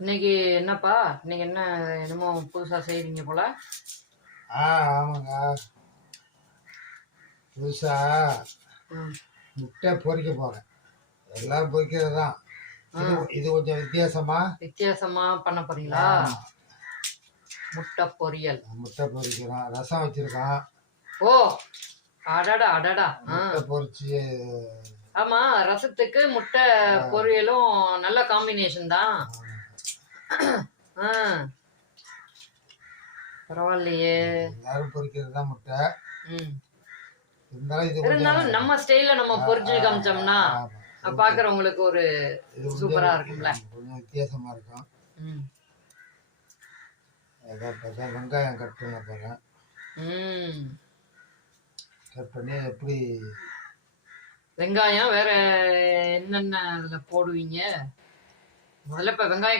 இன்னைக்கு என்னப்பா? இன்னைக்கு என்ன என்னமோ புதுசா செய்றீங்க போல? ஆமாங்க. புதுசா ம். முட்டை பொரிக்க போறேன். எல்லாரும் பொரிக்கிறது தான். இது கொஞ்சம் வித்தியாசமா பண்ண போறீங்களா? ஆமா. முட்டை பொரியல். முட்டை பொரிக்கிறோம். ரசம் வச்சிருக்கோம். ஓ! அடடா, அடடா. முட்டை பொரிச்சு ஆமா, ரசத்துக்கு முட்டை பொரியலும் நல்ல காம்பினேஷன் தான். பரவாயில்லையே. எல்லாரும் பொரிக்கிறது தான் முட்டை. ம். இருந்தாலும் நம்ம ஸ்டைல்ல நம்ம பொரிச்சு காமிச்சோம்னா பாக்குறவங்களுக்கு ஒரு சூப்பரா இருக்கும்ல. கொஞ்சம் வித்தியாசமா இருக்கும். வெங்காயம் கட் பண்ண போறேன். கட் பண்ணி எப்படி வெங்காயம் வேற என்னென்ன அதுல போடுவீங்க? முதல்ல இப்ப வெங்காயம்